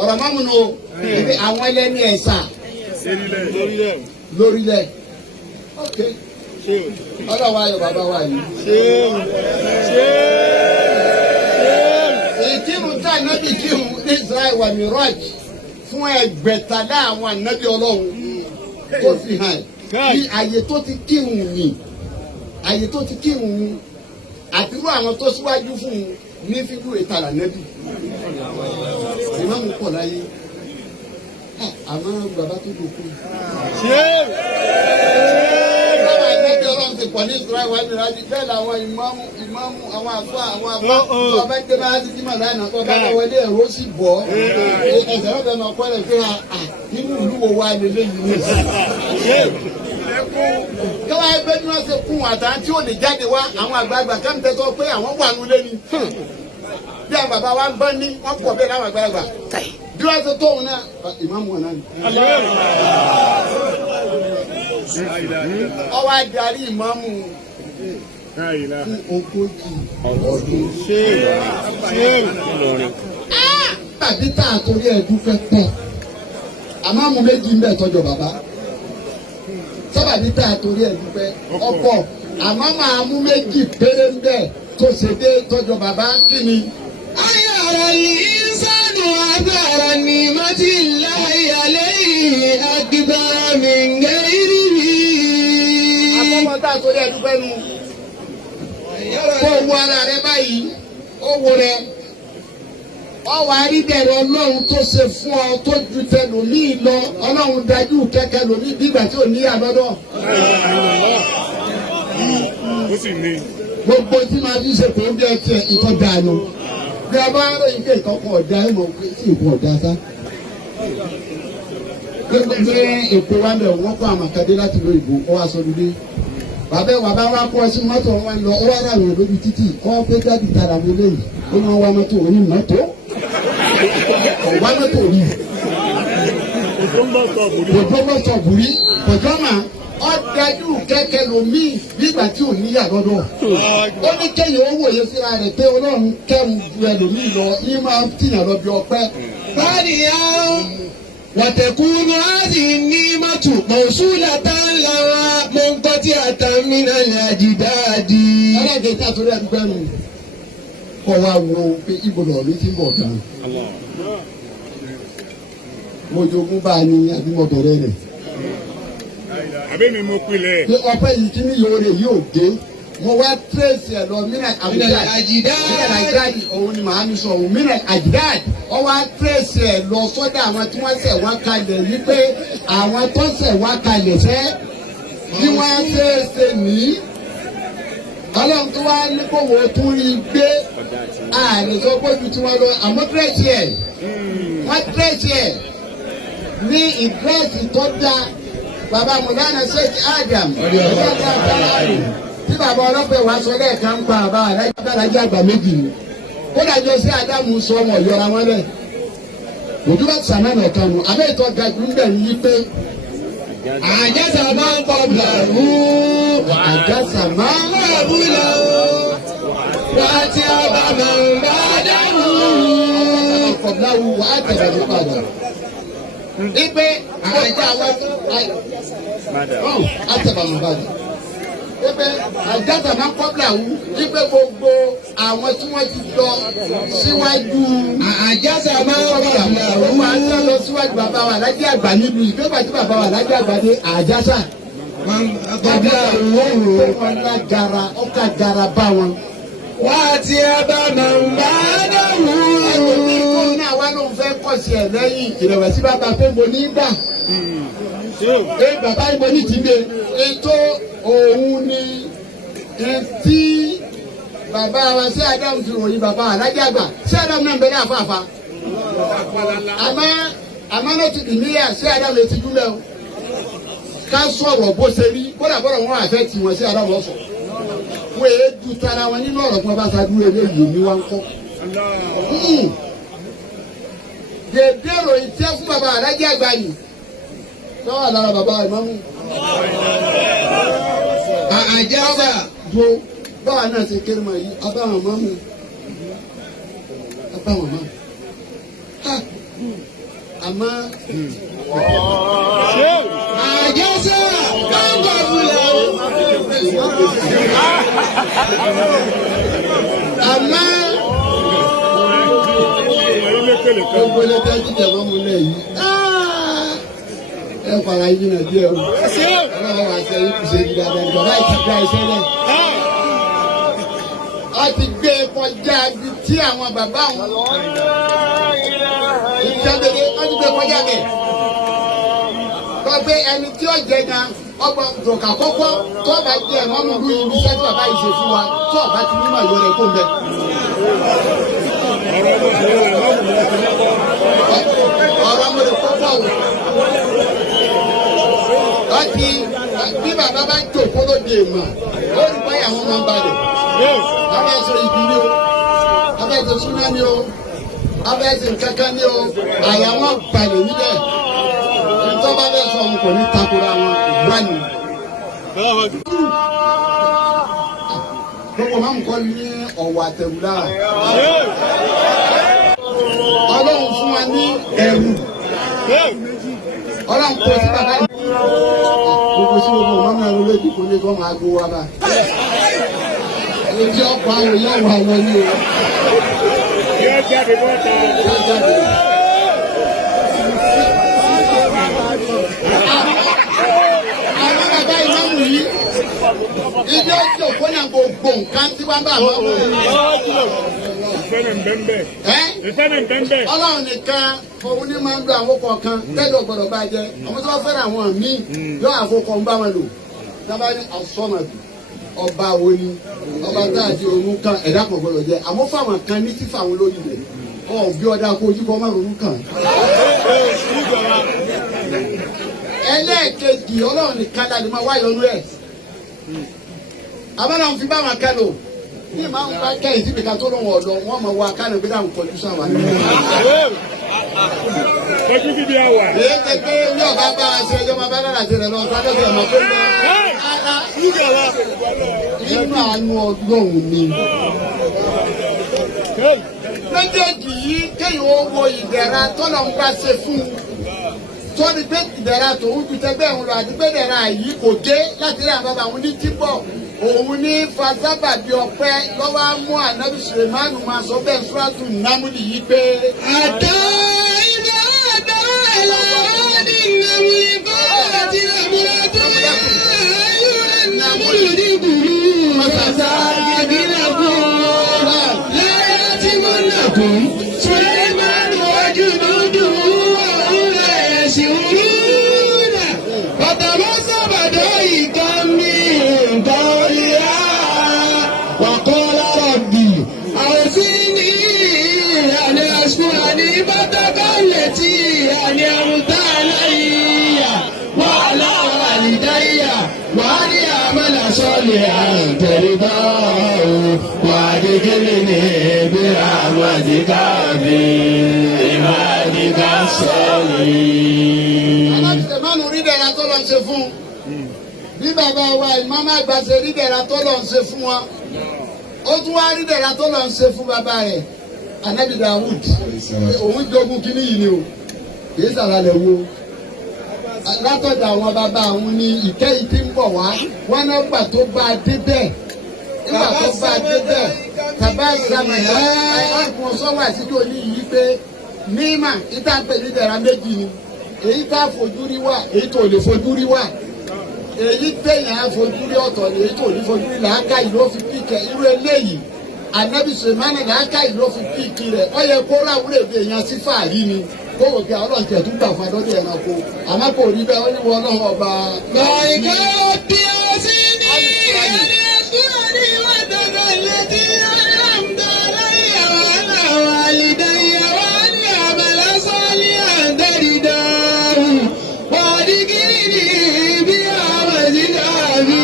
ọ̀rọ̀ máa mú nu o ibi àwọn ẹlẹ́ni ẹ̀sà lórílẹ̀ ok ọlọ́wọ́ ayọ̀ bàbá wa yìí. ìkírun tá ànábì kírun ní Israel wà ní raj fún ẹgbẹ̀tàlá àwọn ànábì ọlọ́run tó fi hàn ní àyè tó ti kírun ni àyè tó ti kírun ni àtirú àwọn tó síwájú fún un ní fíjú ìtàlà nẹ́bí ìmáàmù pọ̀ láyé àmọ́ bàbá tó dòkú. báwa ẹgbẹ́ ọlọ́run ti pọ̀ ní Israel wà ní ìrájú bẹ́ẹ̀ làwọn ìmáàmù àwọn àfáà ọba ẹgbẹ́ bá ti jí màdá ìnà kọ́ bá wọlé ẹ̀rọ sì bọ̀ ẹsẹ̀ náà bẹ́ẹ̀ máa kọ́ ẹ̀ fẹ́ nínú ìlú wo wá lélẹ́yìn ní ìsìn. Káwá ẹgbẹ́ ní wọ́n ṣe kún àtàn tí ò lè jáde wá àwọn àgbààgbà káńtẹ́ sọ pé àwọn wà nulẹ̀ ni. Bí àwọn bàbá wa ń bọ́ ní wọ́n pọ̀ bẹ́ẹ̀ láwọn àgbààgbà. Bí wọ́n ṣe tóun náà, ìmáàmù wọn náà ni. Ọwọ́ adarí ìmáàmù fún ogójì ọdún. Tàbí tá a torí ẹ̀ dúpẹ́ pọ̀. Àmọ́ méjì ń bẹ̀ tọ́jọ́ bàbá. Sábàbí tá a torí ẹ̀ dúpẹ́ ọ̀pọ̀ àmọ́ máa mú méjì péré ń bẹ̀ tó ṣe dé tọ́jọ́ bàbá kí ni. ayọ̀rọ̀ yìí sánú agbára ni mọ́tì láyé alẹ́ yìí àgbà mi ń gẹ́ ìrírí. àkọ́kọ́ tá a torí ẹ̀ dúpẹ́ nu kó wo ara rẹ báyìí ó wo rẹ ọwọ́ àrídẹ̀rẹ̀ ọlọ́run tó ṣe fún ọ tó ju tẹlòmíì lọ ọlọ́run dájú kẹ́kẹ́ lòmíì bígbà tí ò ní àlọ́dọ̀. gbogbo tí màá fi ṣe kò ń bí ẹtì nǹkan dànù bí a bá rẹ̀ ike ìkọ̀kọ̀ ọ̀dà ẹ̀ mọ̀ pé kí nǹkan ọ̀dà sá. gbogbo èkó wa bẹ̀ wọ́n kọ́ àmàkàdé láti lo ìbò kọ́ wa sọ́dún dé. bàbá wa kọ́ sí mọ́tò wọn lọ ó wá rà wọ́n lójú títì kọ́ pé jáde tara mi lẹ́yìn ó máa wá mọ́tò oní mọ́tò ọ̀wá mọ́tò rí ògbómọ̀tò bùrí kọjọ́mà ọ̀dájú kẹ́kẹ́ lomi nígbà tí ò níyà lọ́dọ̀ ó ní kéèyàn ó wòye síra rẹ̀ pé ọlọ́run kẹ́mu ju ẹlòmíì lọ ní máa ń tìyàn lọ bí ọpẹ́. báyìí yá wàtẹ̀kùnú àti ní mọ́tò mọ̀ọ́sùlá tá ń lára mọ́ńkọ́tì àtàmínà làdìdáàdì. ọlọ́dẹ tí a torí ẹ̀ ń gbẹ́nu kọ́ wa wo pé ibùdó mi ti ń bọ̀ gan. mo jogún bá a ní àbí mo bẹ̀rẹ̀ rẹ̀. àbí mi mo pilẹ̀. pé ọpẹ́ yìí kí ni yóò rè yóò dé mo wá tírèsì ẹ̀ lọ mìíràn àjídáàdì òun ni màá ní sọ òun mìíràn àjídáàdì ọ wá tírèsì ẹ̀ lọ sọ́dọ̀ àwọn tí wọ́n ṣẹ̀ wá kalẹ̀ wípé àwọn tó ṣẹ̀ wá kalẹ̀ fẹ́ bí wọ́n ṣe é ṣe nìyí ọlọ́run tó wá ní kó wò ó tún rí i gbé ààrẹ tó gbójú tí wọ́n lọ àmọ́ dírẹ́sì ẹ̀ wọ́n dírẹ́sì ẹ̀ ní ìdírẹ́sì tó dá bàbá mọ̀lánà Sheikh Adam tí bàbá ọlọ́pẹ̀ wá sọ lẹ́ẹ̀kan pa bàbá alájọ́ àgbà méjì ni kó dàjọ́ sí Ádámù sọ ọmọ ìyọra wọn lẹ̀ òjú bá sàmánà ọ̀kan mu abẹ́ ìtọ́ ga jù ń bẹ̀ yí pé àjẹsà máa ń kọ́ bìlàrú. àjẹsà máa ń kọ́ bìlàrú. wà á ti ọba máa ń bá dáhù. kọ̀bláwù wà á tẹ̀lé ní padà. ipe àjà wọn àtẹ̀bà mọ̀ bàjẹ́. ipe àjẹsà máa ń kọ́ bìlàrú. ipe gbogbo àwọn tí wọ́n ti lọ síwájú. àjẹsà máa ń kọ́ bìlàrú. wọ́n máa ń lọ síwájú bàbá wa lájẹ́ àgbà nílùú ìgbégbà tí bàbá wa lájẹ́ àgbà dé àjẹsà. bàbá ọkà gara bá wọn. wà á ti ọba máa ń bá dáhù. ẹlòmíì kò ní àwa ló ń fẹ́ kọ̀ sí ẹ̀ lẹ́yìn ìrẹ̀wẹ̀sì bàbá pé mo ní gbà. bàbá yìí mo ní ti gbé ètò òun ni tí bàbá wa sí Ádámù fi ròyìn bàbá alájà àgbà sí Ádámù náà ń bẹ ní àfààfà. àmọ́ ló ti dì níyà sí Ádámù lè ti dúlẹ̀ o. ká sọ̀rọ̀ bó ṣe rí kódà bọ́dọ̀ wọn àfẹ́ tì wọ́n sí Ádámù ọ̀sọ̀. wọ́n èé ju tara wọn nínú ọ̀rọ̀ kan bá ṣáájú eléyìí ní wá ń kọ́. Dèdè ròyìn tí ẹ fún bàbá alájà àgbà yìí. Sọ́wọ́ lára bàbá ìmáàmù. àjẹsà. Jo báwa náà ṣe kéré mọ̀ yìí abáwọn mọ́mú. bá wọn mọ́ àmọ́ àjọṣe gbọ́ngàn fúlẹ̀ o. àmọ́ gbogbo ilé tẹ́jú tẹ̀wọ́ mu lẹ̀ yìí ẹ fara yín náà díẹ̀ o ọlọ́wọ́ wa ṣe yín kù ṣe ní dáadáa ní bàbá yìí ti gba iṣẹ́ náà a ti gbé kọjá ibi tí àwọn bàbá wọn ìjẹ́bẹ̀rẹ̀ wọ́n ti gbé kọjá bẹ̀ kọ́ pé ẹni tí ó jẹ gan ọgbọ̀n dùnkà kọ́kọ́ tó bá jẹ ẹ̀ mọ́mú lu ibi iṣẹ́ tí bàbá yìí ṣe fún wa tó bá ti nímọ̀ ìwé rẹ̀ kó ń bẹ̀. ọ̀rọ̀ mo lè kọ́kọ́ wò láti bí bàbá bá ń jòkó lóde ìmọ̀ ó rí báyà wọn máa ń balẹ̀ abẹ́ sọ ìbílẹ̀ o abẹ́ sọ súná ni o abẹ́ sọ kankan ni o àyà wọn balẹ̀ níbẹ̀ nítorí bá bẹ́ sọ wọn kò ní takora wọn ìgbà ni. gbogbo máa ń kọ́ ní ọ̀wọ̀ àtẹ̀wúlá ọlọ́run fún wa ní ẹ̀rù ọlọ́run kò sí bàbá yìí gbogbo sí gbogbo mọ́mọ́ ẹ̀rọ lójú kò ní kó máa gbó wa bá ojú ọkọ̀ ayò yóò wà lọ ní o. Yóò jáde bọ́ta. Yóò jáde. Àwọn bàbá ìmáàmù yìí ibi ọjọ́ òkú náà gbogbo nǹkan tí wọ́n bá àwọn ọmọ yìí. Ìfẹ́ mi ń bẹ́ẹ̀. Ìfẹ́ mi ń bẹ́ẹ̀. Ọlọ́run nìkan òun ní máa ń lo àwọn kọ̀ọ̀kan tẹ́lẹ̀ ọ̀gbọ̀dọ̀ bá jẹ́ àwọn tó bá fẹ́ràn àwọn míì yóò àkókò ń bá wọn lò dábàá ní asọ́mọ̀bì ọba wo ni ọba tá a di òun kan ẹ̀dá kan gbọdọ̀ jẹ́ àmọ́ fáwọn kan ní tí fáwọn lórí rẹ̀ ọ̀ bí ọ̀dà kó ojú kọ́ má ronú kàn. ẹlẹ́ẹ̀kejì ọlọ́run nìkan láti máa wáyọ̀ ọdún ẹ̀ àbálà ń fi bá wọn kánò ní ìmáà ń bá kẹ́yìn síbi kan tó lọ́wọ́ ọ̀dọ́ wọn máa wá kánò bí dáhùn kọjú sáwọn àná. Kọjú bíbí àwà. èyí ti pé ní ọba bá a ṣe ẹjọ́ máa bá lára ti rẹ̀ lọ sọ adébẹ̀ ẹ̀mọ́ pé nínú àánú ọlọ́run ni. méjèèjì yìí kéèyàn ó wo ìdẹ̀ra tọ́lọ̀ ń bá ṣe fún un tọ́ni pé ìdẹ̀ra tòun ju tẹgbẹ́ òun lọ àti pé ìdẹ̀ra yìí kò dé láti rí àwọn bàbá òun ní tíbọ̀ òun ní fasábàbí ọpẹ́ lọ́wọ́ á mú ànábì Sùlẹ̀mánù máa sọ bẹ́ẹ̀ Súrátù Námúlì yìí pé. àtọ́ iná àtọ́ ẹ̀lọ́ ní nàmúlì kọ́ àti nàmúlì tó yẹ ayúrẹ́ nàmúlì ní gbùrú ọ̀sàsà gẹ̀gẹ̀rẹ̀ kún lẹ́yìn tí mo nà kún Sùlẹ̀mánù ojú dúdú ọ̀hún ẹ̀sìn rúnà ọ̀tàmọ́ sábàdọ̀ ìkan mi nǹkan olè وقال ربي أوزعني أن أشكر نعمتك التي أنعمت علي وعلى والدي وأن أعمل صالحا ترضاه وأدخلني برحمتك في عبادك الصالحين. Alábìsẹ̀mánu rí dẹ̀ra tó lọ ṣe fún bí bàbá wa ìmáàmù àgbà ṣe rí dẹ̀ra tó lọ ṣe fún wọn ó tún wá rí dẹ̀ra tó lọ ṣe fún bàbá rẹ̀ Ànábì Dawud òun jogún kínní yìí ni o kì í sàlàlẹ̀ wo látọ̀dọ̀ àwọn bàbá àwọn ní ìkẹyìí tí ń bọ̀ wá wọn náà gbà tó bá a dé bẹ́ẹ̀ nígbà tó bá a dé bẹ́ẹ̀ tàbá ìsàmìlá àìkún sọ́wọ́ àtijọ́ ní yìí pé mímà ìta pè ní dẹ̀ra méjì ni èyí tá a fojú rí wà èyí tó lè fojú rí wà èyí téèyàn á fojú rí ọ̀tọ̀ ni èyí tó ní fojú rí làákà yìí ló fi píkẹ́ irú eléyìí Ànábì Sùlẹ̀mánù làákà yìí ló fi píkì rẹ̀ ó yẹ kó ráwúrò èdè èèyàn sí fàárí ni kó wò pé ọlọ́run tẹ̀ tún gbà fún adọ́dẹ ẹranko àmọ́ kò rí bẹ́ẹ̀ ó ní wọ ọlọ́run ọba. Láìka bí ó sí ní ẹni ẹ̀sùn ní wàdàgà lẹ́tí aláǹdà láyà wà láwà lìdáyà wà ní àbàlá sọ́ọ́lì àǹdẹ̀rìdàrú wàdìgìrì bí àwọn ìdíjà bí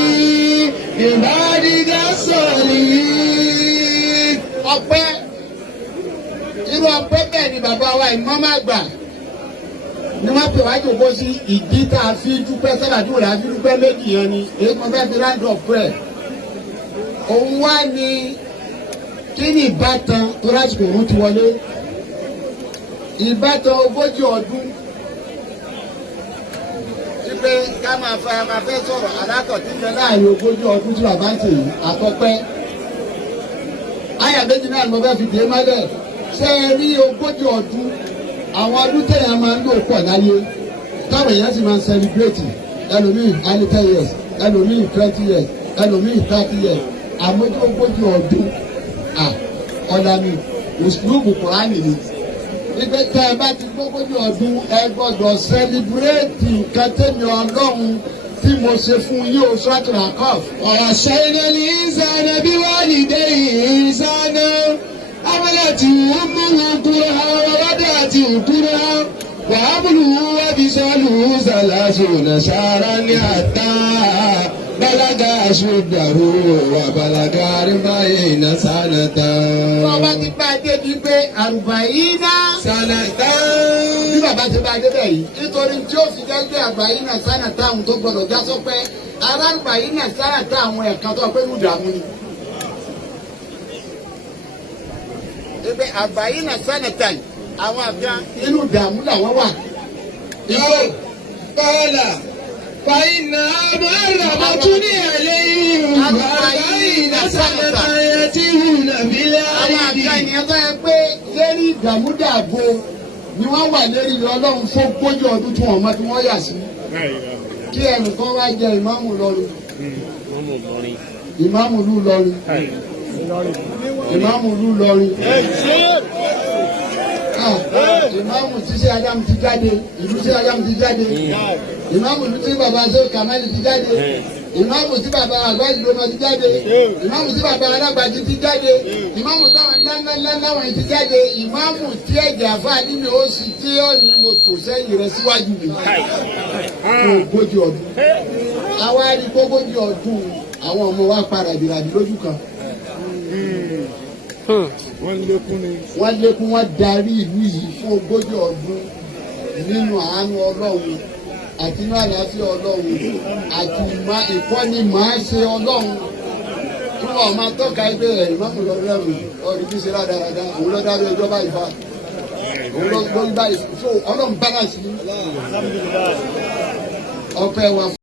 ìbádìgà sọ̀lì. ọpẹ́ irú ọpẹ́ bẹ́ẹ̀ ni bàbá wa ìmáàmù àgbà ni wọ́n pè wá jòkó sí ìdí tá a fi dúpẹ́ sábàdí wò la fi dúpẹ́ méjì yẹn ni èyí kan fẹ́ fi round of prayer òun wá ní kí ni ìbátan tó lásìkò òun ti wọlé ìbátan 40 ọdún wípé ká máa fẹ́ sọ̀rọ̀ alákọ̀ tí ń bẹ láàrin 40 ọdún tí bàbá ń tè yìí àtọ́pẹ́ àyà méjì náà ló fẹ́ fi dé mọ́lẹ̀ ṣé ẹ rí 40 ọdún àwọn ọdún tẹ̀yàn máa ń lò pọ̀ láyé táwọn èèyàn sì máa ń sẹlẹbírẹ́tì ẹlòmíì 10 years ẹlòmíì 20 years ẹlòmíì 30 years àmójú 40 ọdún ọ̀làmì òṣùlùkù kùránì ni ìgbẹ́ tẹ́ ẹ bá ti 40 ọdún ẹ gbọ́dọ̀ sẹlẹbírẹ́tì nǹkan tẹ̀mí ọlọ́run tí mo ṣe fún yín o ṣọ́ọ̀tì àkọ́f. ọ̀rọ̀ ṣẹ́yìn ní ìsànà bí wàá nìdé ìsànà amẹ́lẹ̀ tí wọ́n mú wọn kúrò ọ̀rọ̀dẹ̀ àti òkúrò wàhábùlù wàbísọ́lù sàlásùnà sára ní àtà balaga aṣọ́dàrú wà balaga àrímáyé iná sánàtà. wọ́n bá ti bá a débi pé àrùbáyínà sánàtà. bí bàbá ti bá a débẹ̀ yìí nítorí tí ó fi jẹ́ pé àrùbáyínà sánàtà àwọn tó gbọdọ̀ já sọ pé àrùbáyínà sánàtà àwọn ẹ̀ka tó pé lùdàmú ni. pé àrùbáyínà sánàtà yìí àwọn àgbà inú ìdààmú làwọn wà. yóò kọ́lá fàyínà àmọ́ra mọ́túnì ẹ̀lẹ́yìn àrùbáyínà sánàtà yẹn tí hù nàbílẹ̀ àwọn àgbà ènìyàn tó yẹ pé lérí ìdààmú dààbò ni wọ́n wà lérí ọlọ́run fún 40 ọdún tí wọ́n mọ tí wọ́n yà sí. kí ẹnìkan wá jẹ ìmáàmù lọrin ìmáàmù lù lọrin ìmáàmù lù lọrin ìmáàmù tí ṣe Adam ti jáde ìlú tí Adam ti jáde ìmáàmù tí bàbá ṣe Kamali ti jáde ìmáàmù tí bàbá àgbàjì lọ́mọ ti jáde ìmáàmù tí bàbá alágbàjì ti jáde ìmáàmù táwọn ńláńlá wọ̀nyí ti jáde ìmáàmù tí ẹ̀jẹ̀ àfa nínú oṣù tí ó ní mo tò sẹ́yìn rẹ̀ síwájú mi fún 40 ọdún àwa rí 40 ọdún àwọn ọmọ wa para ìdìràdì lójú kan. wọ́n lékún ni. wọ́n lékún wọ́n darí ìlú yìí fún 40 ọdún nínú àánú ọlọ́run àti inú àlàáfíà ọlọ́run àti ìkọ́ni máa ṣe ọlọ́run tí wọ́n máa tọ́ka ẹgbẹ́ rẹ̀ ìmọ̀mù lọ́rẹ́rù ọ̀rẹ́ bí ṣe rádaràdá òun lọ́ dárí ẹjọ́ báyìí fa òun lọ́ gbóyún báyìí fún ọlọ́run balance ní ọpẹ́ wa.